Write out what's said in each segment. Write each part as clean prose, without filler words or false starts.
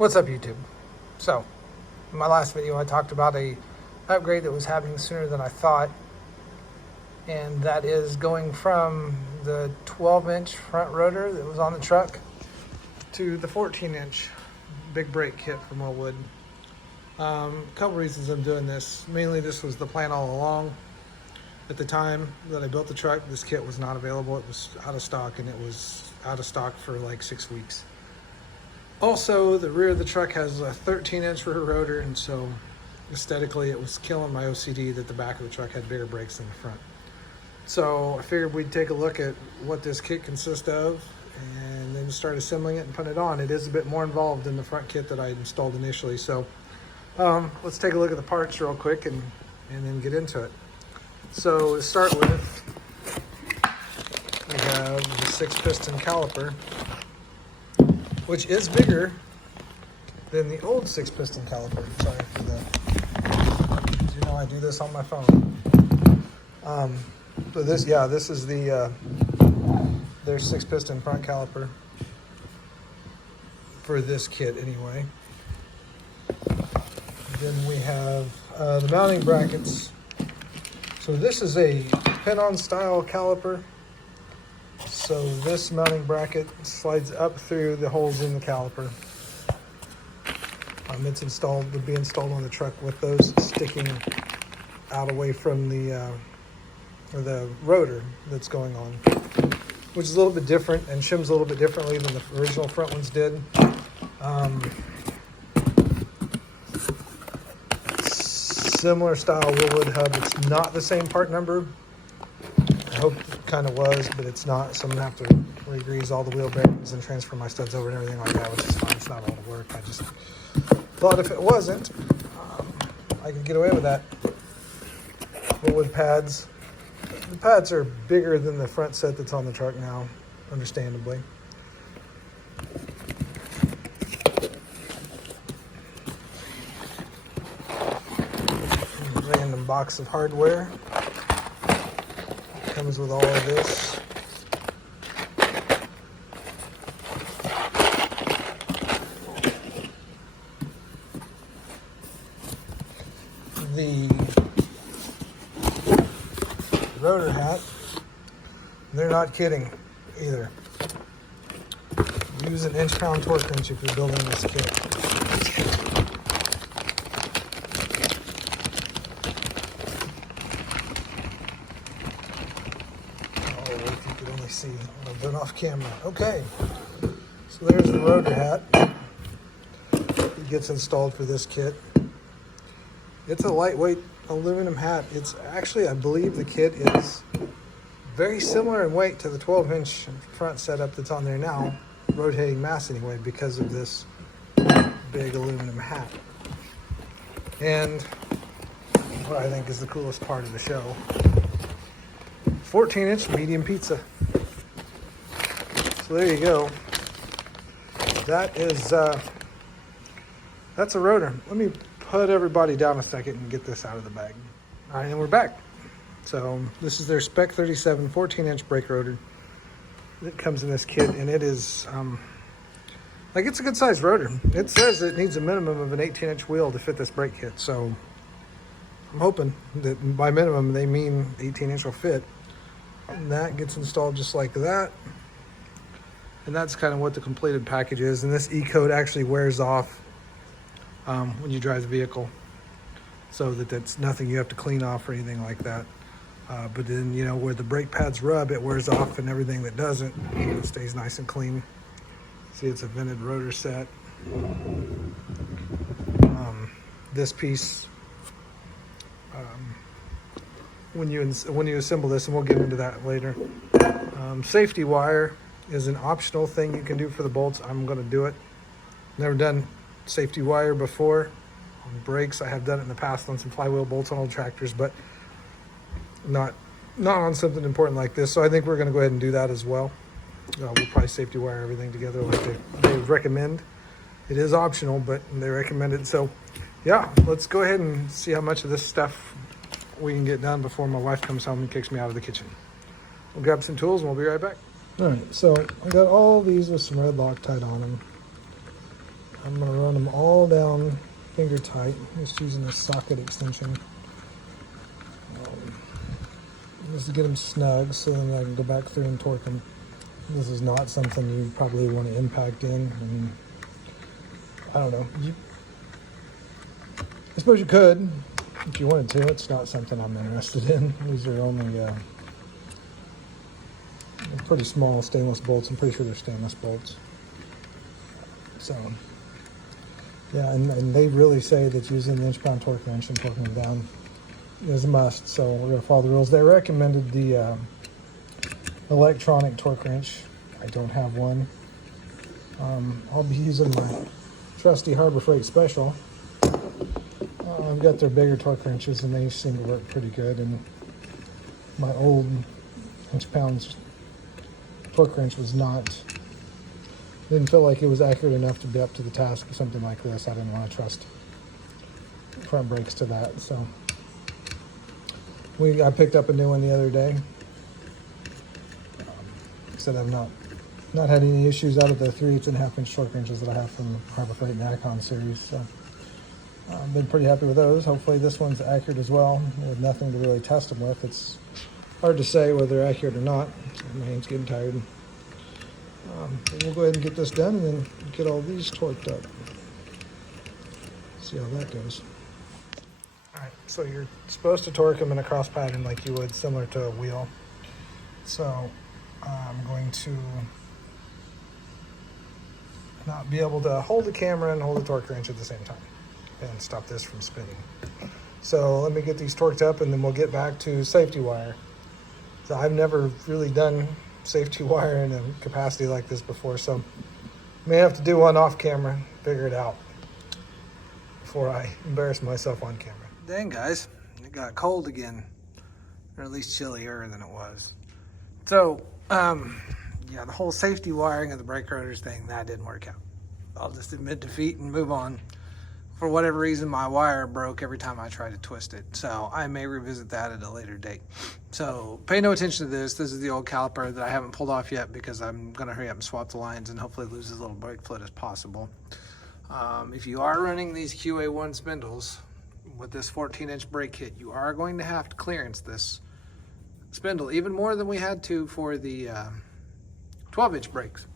What's up, YouTube? So, in my last video I talked about a upgrade that was happening sooner than I thought, and that is going from the 12-inch front rotor that was on the truck to the 14-inch big brake kit from Wilwood. A couple reasons I'm doing this. Mainly this was the plan all along. At the time that I built the truck, this kit was not available. It was out of stock, and it was out of stock for like 6 weeks. Also, the rear of the truck has a 13-inch rear rotor, and so aesthetically it was killing my OCD that the back of the truck had bigger brakes than the front. So I figured we'd take a look at what this kit consists of and then start assembling it and putting it on. It is a bit more involved than the front kit that I installed initially. So let's take a look at the parts real quick and then get into it. So to start with, we have the 6-piston caliper, which is bigger than the old 6-piston caliper. Sorry for that. As you know, I do this on my phone. So this is the their 6-piston front caliper for this kit anyway. Then we have the mounting brackets. So this is a pin-on style caliper. So this mounting bracket slides up through the holes in the caliper. It's would be installed on the truck with those sticking out away from the rotor that's going on, which is a little bit different and shims a little bit differently than the original front ones did. Similar style Wilwood hub. It's not the same part number. I hope it kind of was, but it's not. So I'm gonna have to re-grease all the wheel bearings and transfer my studs over and everything like that, which is fine. It's not all the work. I just thought if it wasn't, I could get away with that. Wilwood pads. The pads are bigger than the front set that's on the truck now, understandably. Random box of hardware. Comes with all of this. The rotor hat, they're not kidding either. Use an inch-pound torque wrench if you're building this kit. Oh, if you could only see, I've done off camera. Okay, so there's the rotor hat. It gets installed for this kit. It's a lightweight aluminum hat. It's actually, I believe the kit is very similar in weight to the 12-inch front setup that's on there now, rotating mass anyway, because of this big aluminum hat. And what I think is the coolest part of the show, 14-inch medium pizza. So there you go. That is that's a rotor. Let me put everybody down a second and get this out of the bag. All right, and we're back. So this is their Spec 37 14-inch brake rotor that comes in this kit, and it is like, it's a good sized rotor. It says it needs a minimum of an 18-inch wheel to fit this brake kit, so I'm hoping that by minimum they mean 18-inch will fit. And that gets installed just like that, and that's kind of what the completed package is. And this E-coat actually wears off when you drive the vehicle, so that's nothing you have to clean off or anything like that. But then, you know, where the brake pads rub, it wears off, and everything that doesn't, it stays nice and clean. See, it's a vented rotor set. This piece, when you assemble this, and we'll get into that later. Safety wire is an optional thing you can do for the bolts. I'm going to do it. Never done safety wire before on brakes. I have done it in the past on some flywheel bolts on old tractors, but not on something important like this. So I think we're going to go ahead and do that as well. We'll probably safety wire everything together like they recommend. It is optional, but they recommend it. So yeah, let's go ahead and see how much of this stuff we can get done before my wife comes home and kicks me out of the kitchen. We'll grab some tools and we'll be right back. All right, so I got all these with some red Loctite on them. I'm going to run them all down finger tight, just using a socket extension. Just to get them snug so then I can go back through and torque them. This is not something you probably want to impact in. I mean, I don't know. I suppose you could if you wanted to. It's not something I'm interested in. These are only pretty small stainless bolts. I'm pretty sure they're stainless bolts. So, yeah, and they really say that using the inch-pound torque wrench and torquing them down is a must. So we're going to follow the rules. They recommended the electronic torque wrench. I don't have one. I'll be using my trusty Harbor Freight Special. I've got their bigger torque wrenches and they seem to work pretty good. And my old inch-pound torque wrench didn't feel like it was accurate enough to be up to the task of something like this. I didn't want to trust front brakes to that. So I picked up a new one the other day. Said I've not had any issues out of the 3/8.5 inch torque wrenches that I have from Harbor Freight and Icon series. So I've been pretty happy with those. Hopefully this one's accurate as well. With nothing to really test them with. It's hard to say whether they're accurate or not. My hand's getting tired. But we'll go ahead and get this done and then get all these torqued up. See how that goes. Alright, so you're supposed to torque them in a cross pattern like you would, similar to a wheel. So I'm going to not be able to hold the camera and hold the torque wrench at the same time and stop this from spinning. So let me get these torqued up and then we'll get back to safety wire. So I've never really done safety wire in a capacity like this before, so may have to do one off camera, figure it out before I embarrass myself on camera. Dang guys, it got cold again, or at least chillier than it was. So yeah, the whole safety wiring of the brake rotors thing, that didn't work out. I'll just admit defeat and move on. For whatever reason, my wire broke every time I tried to twist it. So I may revisit that at a later date. So pay no attention to this. This is the old caliper that I haven't pulled off yet because I'm gonna hurry up and swap the lines and hopefully lose as little brake fluid as possible. If you are running these QA1 spindles with this 14-inch brake kit, you are going to have to clearance this spindle even more than we had to for the 12-inch brakes.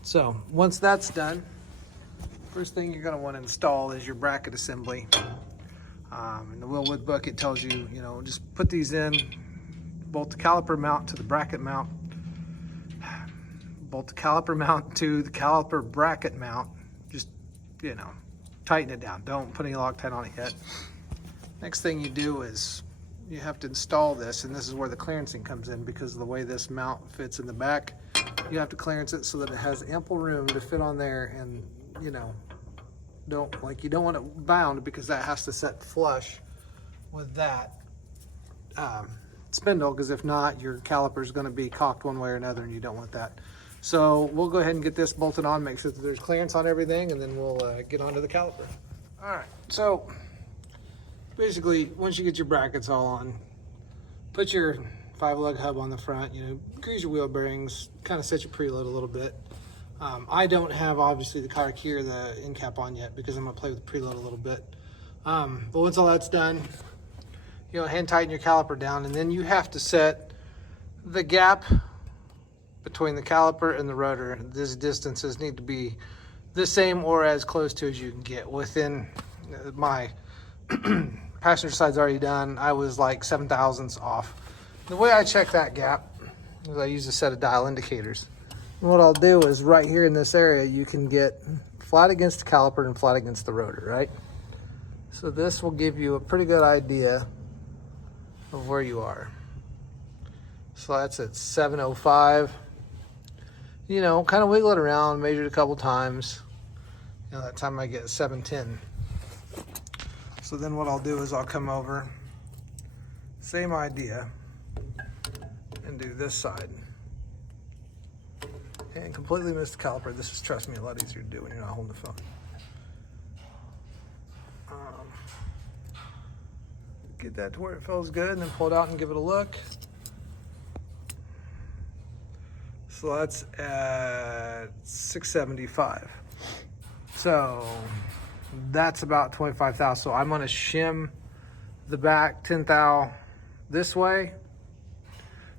So once that's done, first thing you're going to want to install is your bracket assembly. In the Wilwood book, it tells you, just put these in, bolt the caliper mount to the bracket mount, bolt the caliper mount to the caliper bracket mount. Just, tighten it down. Don't put any Loctite on it yet. Next thing you do is you have to install this, and this is where the clearancing comes in because of the way this mount fits in the back. You have to clearance it so that it has ample room to fit on there, and you don't want it bound because that has to set flush with that spindle, because if not, your caliper is going to be cocked one way or another and you don't want that. So we'll go ahead and get this bolted on, make sure that there's clearance on everything, and then we'll get onto the caliper. All right, so basically once you get your brackets all on, put your 5-lug hub on the front, grease your wheel bearings, kind of set your preload a little bit. I don't have obviously the car key or the end cap on yet because I'm gonna play with the preload a little bit. But once all that's done, hand tighten your caliper down, and then you have to set the gap between the caliper and the rotor. These distances need to be the same or as close to as you can get. Within my passenger side's already done. I was like 7/1000ths off. The way I check that gap is I use a set of dial indicators. And what I'll do is right here in this area, you can get flat against the caliper and flat against the rotor, right? So this will give you a pretty good idea of where you are. So that's at 705. Kind of wiggle it around, measure it a couple times. That time I get 710. So then what I'll do is I'll come over, same idea, and do this side. And completely miss the caliper. This is, trust me, a lot easier to do when you're not holding the phone. Get that to where it feels good, and then pull it out and give it a look. So that's at 675. So that's about 25 thou. So I'm gonna shim the back 10 thou this way.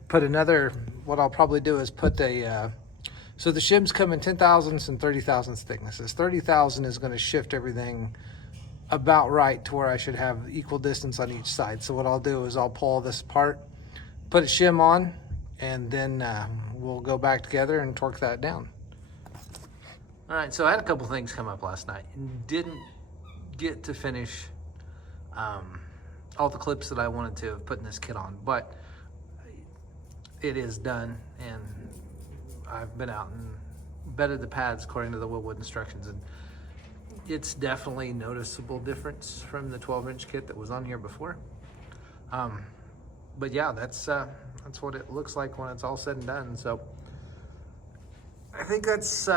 Put another, what I'll probably do is put a, so the shims come in 10 thousandths and 30 thousandths thicknesses. 30 thousand is gonna shift everything about right to where I should have equal distance on each side. So what I'll do is I'll pull this apart, put a shim on, and then we'll go back together and torque that down. All right, so I had a couple things come up last night and didn't get to finish all the clips that I wanted to have put in this kit on, but it is done, and I've been out and bedded the pads according to the Wilwood instructions, and it's definitely noticeable difference from the 12-inch kit that was on here before. But yeah, that's what it looks like when it's all said and done. So I think that's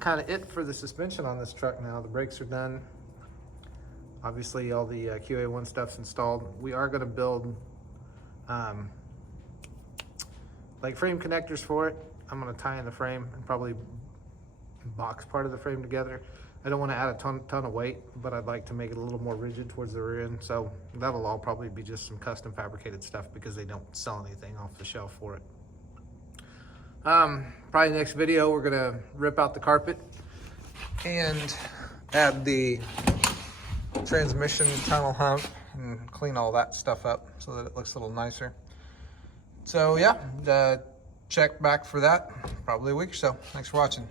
kind of it for the suspension on this truck now. The brakes are done. Obviously, all the QA1 stuff's installed. We are going to build like frame connectors for it. I'm going to tie in the frame and probably box part of the frame together. I don't want to add a ton of weight, but I'd like to make it a little more rigid towards the rear end. So that'll all probably be just some custom fabricated stuff because they don't sell anything off the shelf for it. Probably next video, we're gonna rip out the carpet and add the transmission tunnel hump and clean all that stuff up so that it looks a little nicer. So yeah, check back for that probably a week or so. Thanks for watching.